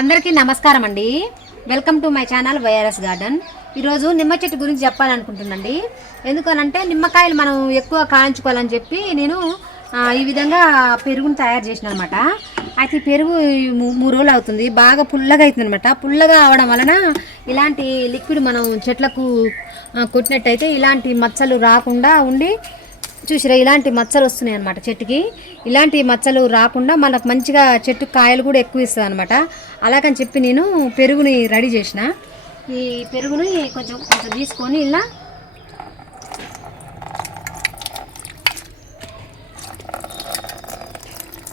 అందరికీ నమస్కారం అండి. Welcome to my channel YRS garden ఈరోజు నిమ్మ చెట్టు గురించి చెప్పాలనుకుంటున్నాండి. ఎందుకనంటే నిమ్మకాయలు మనం ఎక్కువ కాయించుకోవాలని చెప్పి నేను ఈ విధంగా పెరుగును తయారు చేసిన అనమాట అయితే ఈ పెరుగు మూడు రోజులు అవుతుంది. బాగా పుల్లగా అవుతుంది అనమాట పుల్లగా అవడం వలన ఇలాంటి లిక్విడ్ మనం చెట్లకు కొట్టినట్టయితే ఇలాంటి మచ్చలు రాకుండా ఉండి చూసిరా ఇలాంటి మచ్చలు వస్తున్నాయి అనమాట చెట్టుకి. ఇలాంటి మచ్చలు రాకుండా మనకు మంచిగా చెట్టు కాయలు కూడా ఎక్కువ ఇస్తుంది అనమాట అలాగని చెప్పి నేను పెరుగుని రెడీ చేసిన. ఈ పెరుగుని కొంచెం కొంచెం తీసుకొని ఇలా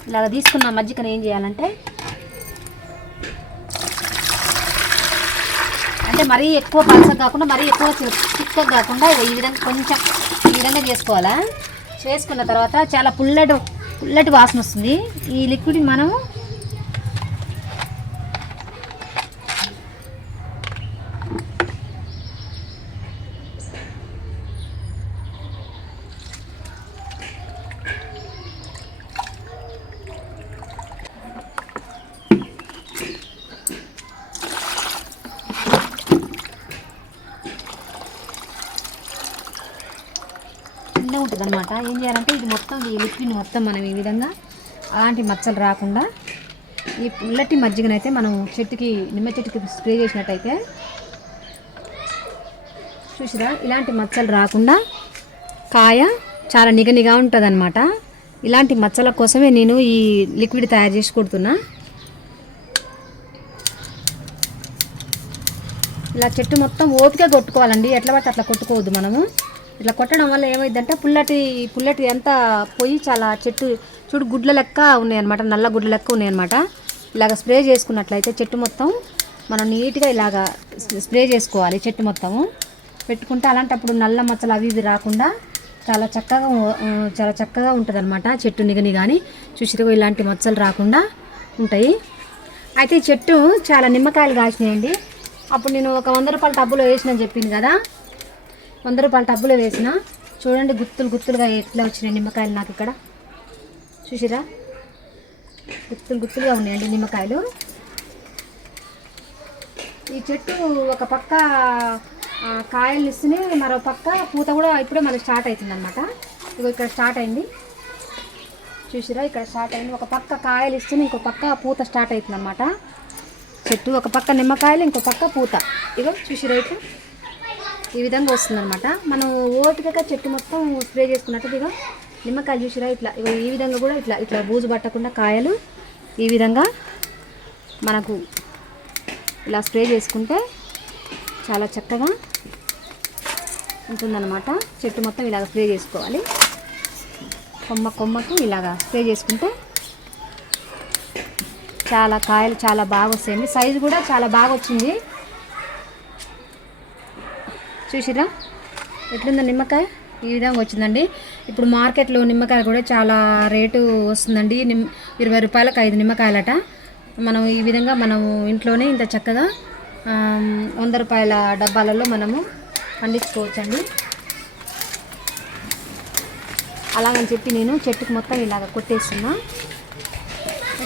ఇలా తీసుకున్న మజ్జిగను ఏం చేయాలంటే అంటే మరీ ఎక్కువ పలసగా కాకుండా మరీ ఎక్కువ చిక్కగా కాకుండా ఈ విధంగా కొంచెం ఈ విధంగా చేసుకోవాలా? చేసుకున్న తర్వాత చాలా పుల్లటి పుల్లటి వాసన వస్తుంది. ఈ లిక్విడ్ మనం చిన్న ఉంటుంది అనమాట ఏం చేయాలంటే ఇది మొత్తం ఈ లిక్విడ్ మొత్తం మనం ఈ విధంగా అలాంటి మచ్చలు రాకుండా ఈ పుల్లటి మజ్జిగనైతే మనం చెట్టుకి నిమ్మ చెట్టుకి స్ప్రే చేసినట్టయితే చూసిరా? ఇలాంటి మచ్చలు రాకుండా కాయ చాలా నిగనిగా ఉంటుంది అనమాట ఇలాంటి మచ్చల కోసమే నేను ఈ లిక్విడ్ తయారు చేసి కొడుతున్నా. ఇలా చెట్టు మొత్తం ఓపిక కొట్టుకోవాలండి. ఎట్లా పడితే అట్లా కొట్టుకోవద్దు మనము. ఇట్లా కొట్టడం వల్ల ఏమైందంటే పుల్లటి పుల్లటి అంతా పోయి చాలా చెట్టు చూడు గుడ్ల లెక్క ఉన్నాయన్నమాట నల్ల గుడ్ల లెక్క ఉన్నాయన్నమాట. ఇలాగ స్ప్రే చేసుకున్నట్లయితే చెట్టు మొత్తం మనం నీట్గా ఇలాగ స్ప్రే చేసుకోవాలి చెట్టు మొత్తము. పెట్టుకుంటే అలాంటప్పుడు నల్ల మచ్చలు అవి ఇవి రాకుండా చాలా చక్కగా చాలా చక్కగా ఉంటుందన్నమాట చెట్టు నిగని కానీ చూసిరుగో ఇలాంటి మచ్చలు రాకుండా ఉంటాయి. అయితే ఈ చెట్టు చాలా నిమ్మకాయలు కాసినాయండి. అప్పుడు నేను ఒక వంద రూపాయల టబ్బులో వేసిన చెప్పింది కదా. వంద రూపాయల టబ్బులో వేసిన. చూడండి గుత్తులు గుత్తులుగా ఎట్లా వచ్చినాయి నిమ్మకాయలు నాకు ఇక్కడ. చూసిరా? గుత్తులు గుత్తులుగా ఉన్నాయండి నిమ్మకాయలు. ఈ చెట్టు ఒక పక్క కాయలు ఇస్తూనే మరో పక్క పూత కూడా ఇప్పుడే మనకి స్టార్ట్ అవుతుంది అనమాట ఇగో ఇక్కడ స్టార్ట్ అయింది. చూసిరా? ఇక్కడ స్టార్ట్ అయింది. ఒక పక్క కాయలు ఇస్తూనే ఇంకో పక్క పూత స్టార్ట్ అవుతుంది అనమాట చెట్టు ఒక పక్క నిమ్మకాయలు ఇంకో పక్క పూత. ఇగో చూసిరా ఇట్లా? ఈ విధంగా వస్తుందన్నమాట. మనం ఓపికగా చెట్టు మొత్తం స్ప్రే చేసుకున్నట్టు ఇగో నిమ్మకాయలు చూసిరా ఇట్లా. ఈ విధంగా కూడా ఇట్లా ఇట్లా బూజు పట్టకుండా కాయలు ఈ విధంగా మనకు ఇలా స్ప్రే చేసుకుంటే చాలా చక్కగా ఉంటుందన్నమాట. చెట్టు మొత్తం ఇలాగ స్ప్రే చేసుకోవాలి. కొమ్మ కొమ్మకు ఇలాగా స్ప్రే చేసుకుంటే చాలా కాయలు చాలా బాగా వస్తాయండి. సైజు కూడా చాలా బాగా వచ్చింది. చూసిరా ఎట్లుందో నిమ్మకాయ? ఈ విధంగా వచ్చిందండి. ఇప్పుడు మార్కెట్లో నిమ్మకాయ కూడా చాలా రేటు వస్తుందండి. నిమ్ ఇరవై రూపాయలకు ఐదు నిమ్మకాయలట. మనం ఈ విధంగా మనము ఇంట్లోనే ఇంత చక్కగా వంద రూపాయల డబ్బాలలో మనము పండించుకోవచ్చండి. అలాగని చెప్పి నేను చెట్టుకు మొత్తం ఇలాగ కొట్టేస్తున్నా.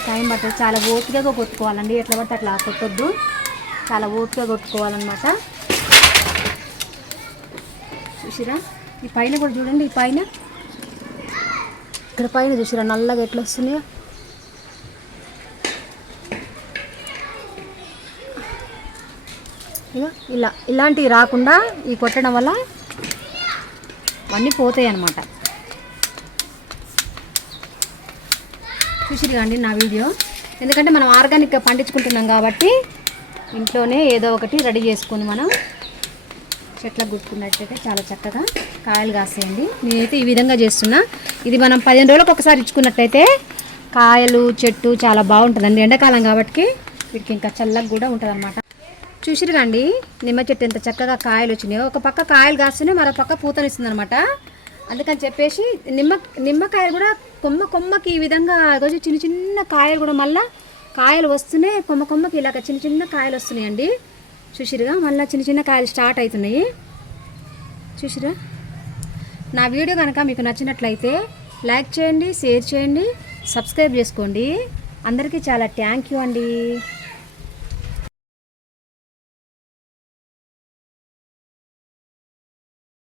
టైం పట్టదు. చాలా ఓపికగా కొట్టుకోవాలండి. ఎట్లా పడితే అట్లా కొట్టొద్దు. చాలా ఓపికగా కొట్టుకోవాలన్నమాట. చూసిరా? ఈ పైన కూడా చూడండి ఈ పైన. ఇక్కడ పైన చూసిరా? నల్లగా ఎట్లా వస్తున్నాయో. ఇగో ఇలా ఇలాంటివి రాకుండా ఈ కొట్టడం వల్ల అన్నీ పోతాయి అన్నమాట. చూసిరు అండి నా వీడియో? ఎందుకంటే మనం ఆర్గానిక్గా పండించుకుంటున్నాం కాబట్టి ఇంట్లోనే ఏదో ఒకటి రెడీ చేసుకొని మనం చెట్లకు గుట్టుకున్నట్లయితే చాలా చక్కగా కాయలు కాసేయండి. నేనైతే ఈ విధంగా చేస్తున్నా. ఇది మనం పదిహేను రోజులకు ఒకసారి ఇచ్చుకున్నట్లయితే కాయలు చెట్టు చాలా బాగుంటుందండి. ఎండాకాలం కాబట్టి వీటికి ఇంకా చల్లగా కూడా ఉంటుంది అనమాట చూసిరుగా అండి నిమ్మ చెట్టు ఎంత చక్కగా కాయలు వచ్చినాయో. ఒక పక్క కాయలు కాస్తూనే మరో పక్క పూతనిస్తుంది అనమాట అందుకని చెప్పేసి నిమ్మ నిమ్మకాయలు కూడా కొమ్మ కొమ్మకి ఈ విధంగా కొంచెం చిన్న చిన్న కాయలు కూడా మళ్ళీ కాయలు వస్తూనే కొమ్మ కొమ్మకి ఇలాగ చిన్న చిన్న కాయలు వస్తున్నాయండి. చూసిరుగా? మళ్ళీ చిన్న చిన్న కాయలు స్టార్ట్ అవుతున్నాయి చూసిరా? నా వీడియో కనుక మీకు నచ్చినట్లయితే లైక్ చేయండి షేర్ చేయండి సబ్స్క్రైబ్ చేసుకోండి. అందరికీ చాలా థ్యాంక్ యూ అండి.